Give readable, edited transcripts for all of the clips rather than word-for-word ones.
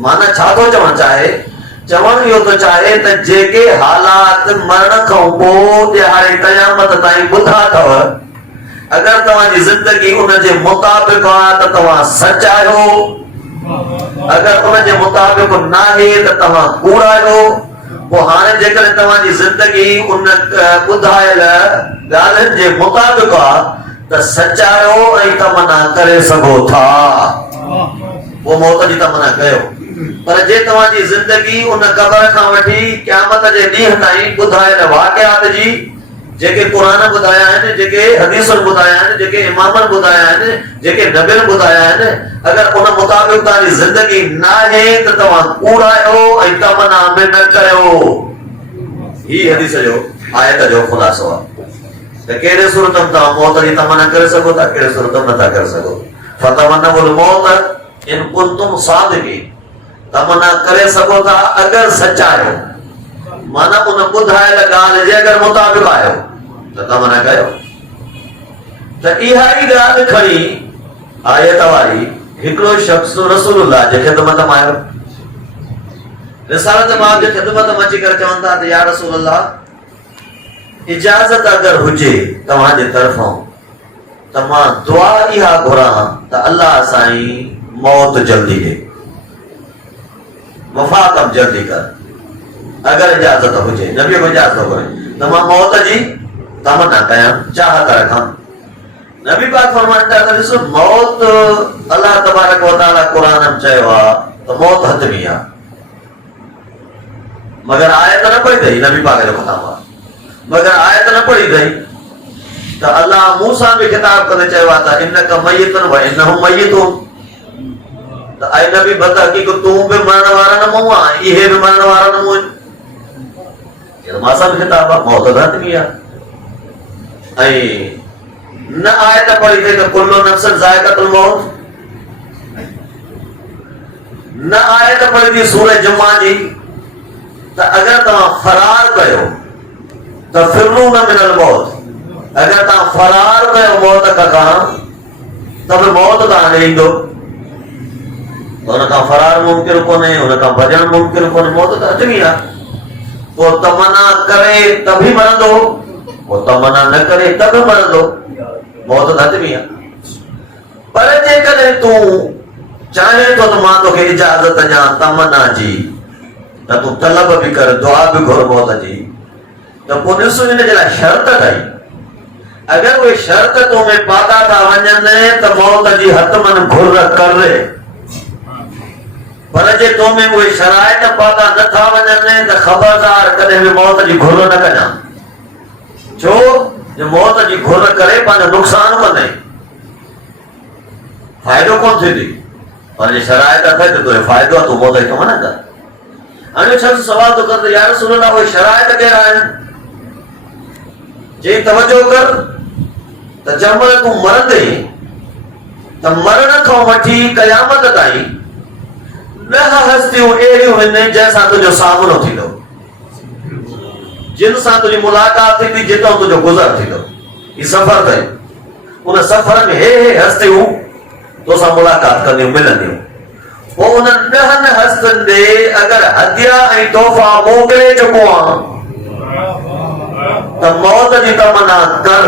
माना छा थो चवणु चाहे? चवणु इहो थो चाहे त जेके हालात मरण खां पोइ ॾियारे क़यामत ताईं ॿुधा अथव, अगरि तव्हांजी ज़िंदगी उन जे मुताबिक़ आहे त तव्हां सच आहियो, अगरि उन जे मुताबिक़ न आहे त तव्हां कूड़ आहियो। पोइ हाणे जेकॾहिं तव्हांजी ज़िंदगी उन ॿुधायल ॻाल्हियुनि जे मुताबिक़ आहे त सच आहियो ऐं तमन्ना करे सघो था, पोइ मौत जी तमन्ना कयो। पर जे तव्हांजी ज़िंदगी उन क़बर खां वठी क़यामत जे ॾींहं ताईं ॿुधायल वाक़ियात जी, जेके क़ुरान ॿुधाया आहिनि, जेके हदीसुनि ॿुधाया आहिनि, जेके इमामनि ॿुधाया आहिनि, जेके नबियुनि ॿुधाया आहिनि, अगरि उन मुताबिक़ तव्हांजी ज़िंदगी न आहे त तव्हां कूड़ आहियो ऐं तमन्ना बि न कयो। ही हदीस जो आयत जो ख़ुलासो आहे त कहिड़े सूरत में तव्हां मौत जी तमन्ना करे सघो था, कहिड़े सूरत में नथा करे सघो। फतमन्नउल मौत इन कुंतुम सादिक़ीन, तमन्ना करे सघो था अगरि सच आहियो, माना उन ॿुधायल ॻाल्हि जे अगरि मुताबिक़ आहियो त तमन्ना कयो। त इहा ई ॻाल्हि खणी आयत वारी हिकिड़ो शख़्स रसूलुल्लाह जे ख़िदमत में आयो, रिसालत मां जे ख़िदमत में अची करे चवनि था त या रसूलुल्लाह, इजाज़त अगरि हुजे तव्हांजे तरफ़ां त मां दुआ इहा घुरां त अल्लाह साईं मौत जल्दी ॾे, वफ़ात अब जल्दी कर, अगर इजाजत हुजे। नबी को इजाजत हो त मां मौत जी तमन्ना कयां, चाहत रखां। नबी पाक फरमाइनि था त ॾिसो, मौत अल्लाह तबारक व तआला क़ुरान में चयो आहे त मौत हतमी आहे, मगर आयत न पढ़ी अथई। नबी पाक जो ख़िताब आहे, मगर आयत न पढ़ी अथई त अल्लाह मूसा बि ख़िताब कंदे चयो आहे त इन्नका मय्यतुन व इन्नहुम मय्यतून, त ऐं नबी बद हक़ीक़त तूं बि मरण वारा न मुंहुं आहे, इहे बि मरण वारा न मुंहुं। मासा भी किताब आहे, मौत हतमी आहे। ऐं न आयत पढ़ी अथई त कुल्लु नफ्सिन ज़ाइक़तुल मौत, न आयत पढ़ी अथई सूरह जुमा जी त अगरि तव्हां फरार कयो त फिरून मिनल मौत, अगरि तव्हां फरार कयो मौत खां त बि मौत तव्हां ॾे ईंदो। हुन खां फरार मुमकिन कोन्हे, हुन खां भॼण मुमकिन कोन्हे, मौत त हतमी आहे। वो तमन्ना करे तभी मरंदो, वो तमन्ना न करे तब मरंदो, मौत हतमी आहे। पर जेकॾहिं तूं चाहे तो त मां तोखे इजाज़त ॾियां तमन्ना जी, त तूं तलब बि कर, दुआ बि घुर मौत जी, त पोइ ॾिस हिन जे लाइ शर्त ठाही। अगरि उहे शर्त तो में पाता था वञनि त मौत जी हतमन घुर कर, पर जे तो में उहे शराइत पाता नथा वञनि त ख़बरदार कॾहिं बि मौत जी घुर न कजां। छो जो मौत जी घुर करे पंहिंजो नुक़सान कंदे, फ़ाइदो कोन थींदी। पर जे शराइत अथई त तोखे फ़ाइदो आहे, तूं मौत जी कमु न कर। हाणे शख़्स सवाल थो कर त या रसूलल्लाह उहे शराइत कहिड़ा आहिनि? जे तवजो कर त जंहिंमहिल तूं मरंदे त मरण खां वठी क़यामत ताईं 10 हस्तियूं अहिड़ियूं आहिनि जंहिंसां तुंहिंजो सामनो थींदो, जिन सां तुंहिंजी मुलाक़ात थींदी, जितां तुंहिंजो गुज़र थींदो। ही सफ़र अथई, उन सफ़र में हे हस्तियूं तोसां मुलाक़ात कंदियूं, मिलंदियूं। पोइ उन 10 हस्तियुनि ॾे अगरि हदिया ऐं तोहफ़ा मोकिले चुको आहे त मौत जी तमन्ना कर।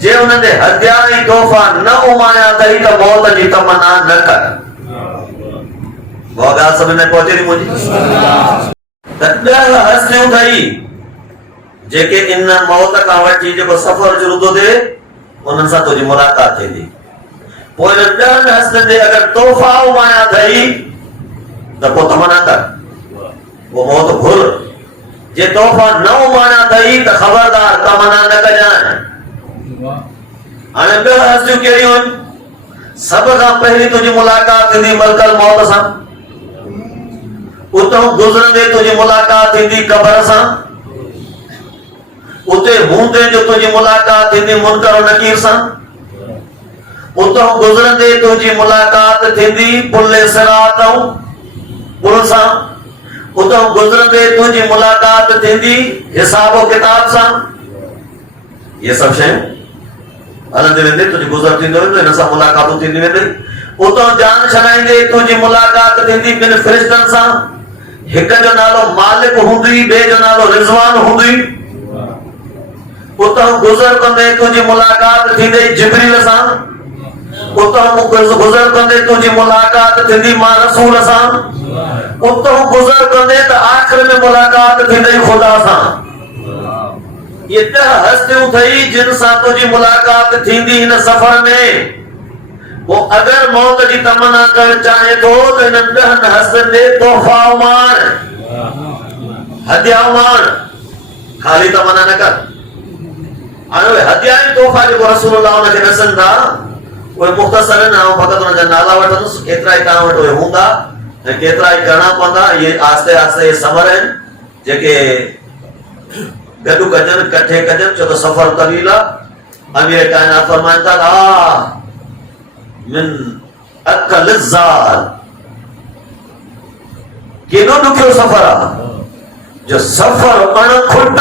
जे उन्हनि ॾे हदिया ऐं तोहफ़ा न उमाया अथई त मौत जी तमन्ना न कर। वो ॻाल्हि सभिनि में पहुचे थी मुंहिंजी? त 10 हस्तियूं अथई जेके इन मौत खां वठी जेको सफ़र शुरू थो थिए उन्हनि सां तुंहिंजी मुलाक़ात थींदी। पोइ इन 10 हस्तियुनि ॾे अगरि तोहफ़ा उमाया अथई त पोइ तमन्ना कर, वो मौत घुर। जे तोहफ़ा न उमाया अथई त ख़बरदार तमन्ना न कजांइ। हाणे 10 हस्तियूं कहिड़ियूं आहिनि? सभ खां पहिरीं तुंहिंजी मुलाक़ात थींदी मलकल मौत सां, उतां गुज़रंदे तुंहिंजी मुलाक़ात थींदी क़बर सां, उते हूंदे जो तुंहिंजी मुलाक़ात थींदी मुनकर और नकीर सां, उतां गुज़रंदे तुंहिंजी मुलाक़ात थींदी पुल सिरात ऐं पुल सां, उतां गुज़रंदे तुंहिंजी मुलाक़ात थींदी हिसाब किताब सां। ये सभु शयूं हलंदे वेंदे तुंहिंजी गुज़र थींदो वेंदो, हिन सां मुलाक़ातूं थींदी वेंदी। उतो जान छॾाईंदे तुंहिंजी मुलाक़ात थींदी ॿिनि फ़रिश्तनि सां। हिक जो नालो मालिक हूंदुई, ॿिए जो नालो रिज़वान हूंदुई। उतो गुज़र कंदे तुंहिंजी मुलाक़ात थींदे जिब्रील सां। उतो गुज़र कंदे तुंहिंजी मुलाक़ात थींदी मां रसूल सां। उतो गुज़र कंदे त आख़िर में मुलाक़ात थींदई ख़ुदा सां। ये 10 हस्तियूं थई जिन सां तुंहिंजी मुलाक़ात थींदी हिन सफ़र में। वो अगर मौत जी तमन्ना करण चाहे तो इन्हनि 10 हस्तियुनि ॾे तोहफ़ा उमाण, हदिया उमाण, ख़ाली तमन्ना न कर। हाणे उहे हदिया ऐं तोहफ़ा जेको रसूलुल्लाह उनखे ॾसनि था उहे मुख़्तसर आहिनि। ऐं फ़क़ति उनजा नाला वठंदुसि, केतिरा ई तव्हां वटि उहे हूंदा ऐं केतिरा ई करणा पवंदा। इहे आस्ते आस्ते सफ़र आहिनि जेके गॾु कजनि, कठे कजनि, छो त सफ़र तवील आहे। अमीर काइनात फरमाइनि था ला मिन अकल ज़ाल, केॾो ॾुखियो सफ़र आहे जो सफ़र अणखुट,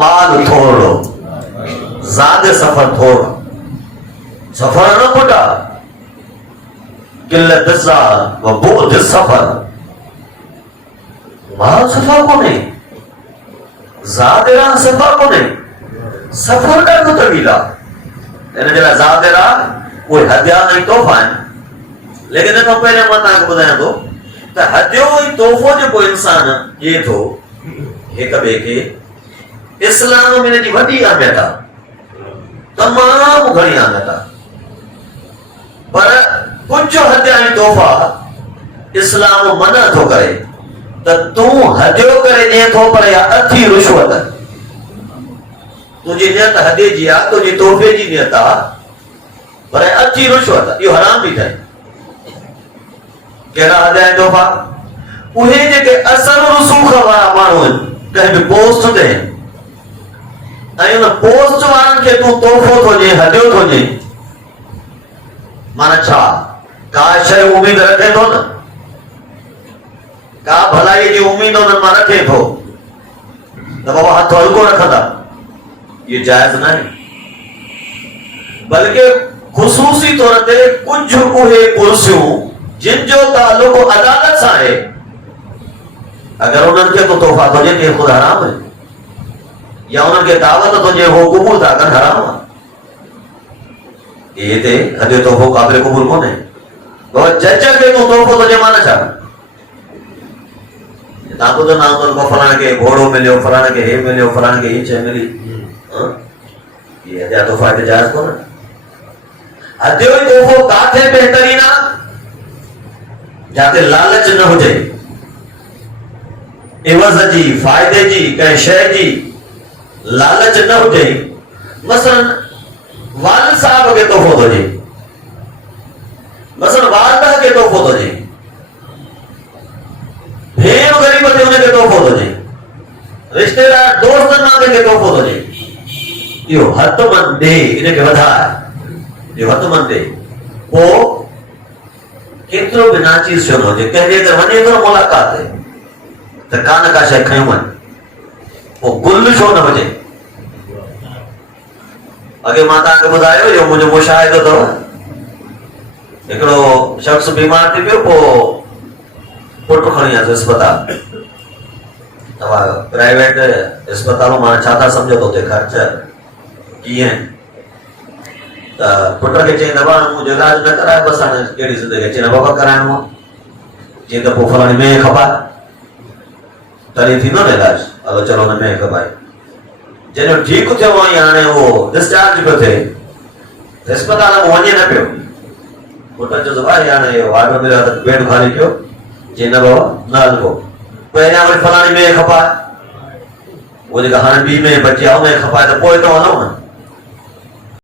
माल थोरो, ज़ाद सफ़र थोरो, सफ़र अणखुट आहे। किल्लत ज़ाल व बोझ सफ़र, माल सफ़र कोन्हे, ज़ादिरा सफ़र कोन्हे, सफ़र ॾाढो तवील आहे। हिन जे लाइ ज़ादिरा उहे हदिया ऐं तोहफ़ा आहिनि। लेकिन इन खां पहिरियों मां तव्हांखे ॿुधायां थो त हदियो ऐं तोहफ़ो जेको इंसान ॾिए थो हिक ॿिए खे, इस्लाम में हिन जी वॾी अहमियत आहे, तमामु घणी अहमियत आहे। पर कुझु हदिया ऐं तोहफ़ा इस्लाम मना थो करे त तूं हदियो करे ॾिए थो, पर या अथी रुश्वत। तुंहिंजी नियत हदे जी आहे, तुंहिंजी तोहफ़े जी नियत आहे, पर अथी रुश्वत, इहो हराम बि अथई। कहिड़ा हदिया ऐं तोहफ़ा? उहे जेके असर रसूख वारा माण्हू आहिनि, कंहिं बि पोस्ट ते ऐं उन पोस्ट वारनि खे तूं तोहफ़ो थो ॾिए, हदियो थो ॾिए। माना छा? का शइ उमेद रखे थो न, का भलाई जी उम्मीद उन्हनि मां रखे थो त बाबा हथ हल्को रखंदा, ये जायज़ न आहे। बल्कि ख़ुसूसी तौर ते कुझु उहे कुर्सियूं जिन जो ताल्लुक अदालत सां आहे, अगर उन्हनि खे तो तोहफ़ा थो ॾिए त ख़ुद हराम आहे, या उन्हनि खे दावत थो ॾिए हो क़बूल था कनि, हराम आहे। इहे ते हदियो तोहफ़ो क़ाबिल क़बूल कोन्हे। बाबा जज खे तूं तोहफ़ो थो ॾिए, माना छा? तव्हां ॿुधंदा हूंदव फलाणे खे घोड़ो मिलियो, फलाणे खे हे मिलियो, फलाणे खे हीअ शइ मिली। इहे हदिया तोहफ़ा हिते जाइज़ कोन्हे। हदियो ई तोहफ़ो काथे बहितरीन आहे? जाते लालच न हुजे, इवज़ जी, फ़ाइदे जी, कंहिं शइ जी लालच न हुजे। मसलन वालिद साहब खे तोहफ़ो थो ॾिए, मसलन वालिदा खे तोहफ़ो थो ॾिए, भेण ग़रीब थे उनखे तोहफ़ो थो ॾिए, रिश्तेदार दोस्त नाते खे तोहफ़ो थो ॾिए। इहो हथमंद ॾे, इनखे वधाए, इहो हथमंद ॾे। पोइ केतिरो बि नाचीज़ छो न हुजे, कंहिंजे घर वञे थो मुलाक़ात ते त का न का शइ खयूं वञ, पोइ गुल छो न हुजे। अॻे मां तव्हांखे ॿुधायो, इहो मुंहिंजो मुशाहिदो अथव। हिकिड़ो शख़्स बीमार थी पियो, पोइ पुटु खणी वियासीं अस्पताल। तव्हां प्राइवेट अस्पतालों मां छा था सम्झो त हुते ख़र्च कीअं? त पुट खे चई दवा मुंहिंजो इलाज न कराए, बसि हाणे कहिड़ी ज़िंदगी अचे, न बाबा कराइणो आहे। चई त पोइ फलाणी में खपाए, तॾहिं थींदो न इलाज। हलो चलो हुन में खपाए। जॾहिं ठीकु थियो आई, हाणे उहो डिस्चार्ज पियो थिए, अस्पताल में वञे न पियो। पुट चयो भाई हाणे इहो वार्ड मिलियो त बेड ख़ाली कयो। चई न बाबा न हलिबो, पहिरियां वरी फलाणी में खपाए, उहो जेका हाणे ॿी में बची आहे उन खपाए त पोइ त वञूं न।